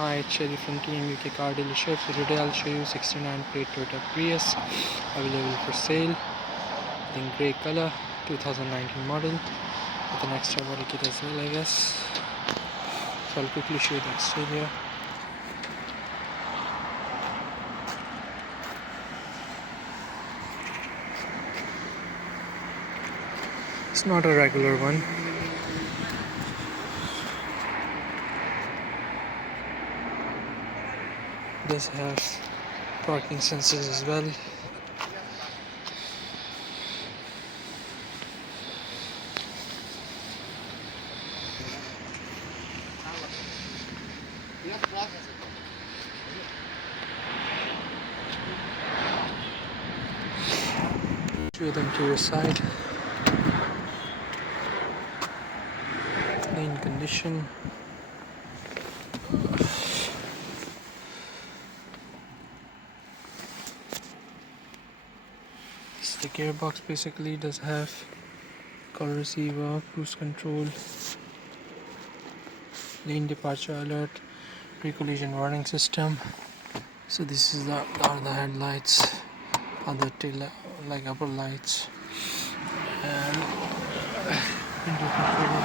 Hi, it's Sherry from TM UK car dealership. So today I'll show you 69 plate Toyota Prius available for sale in grey color, 2019 model with an extra body kit as well, I guess. So I'll quickly show you the exterior. It's not a regular one. It does have parking sensors as well. Show them to your side. Clean condition. It's the gearbox basically. Does have call receiver, cruise control, lane departure alert, pre-collision warning system. So this is are the headlights, other tail like upper lights, and window control.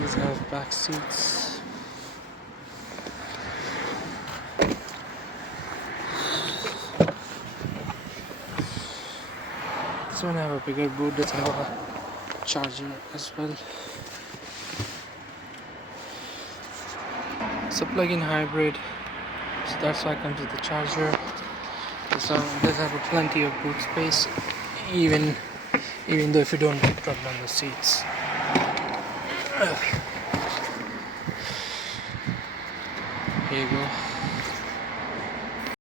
These have back seats. This one have a bigger boot. Does have a charger as well. It's a plug-in hybrid, so that's why it comes with the charger. This one does have plenty of boot space, even though if you don't drop down the seats. Here you go.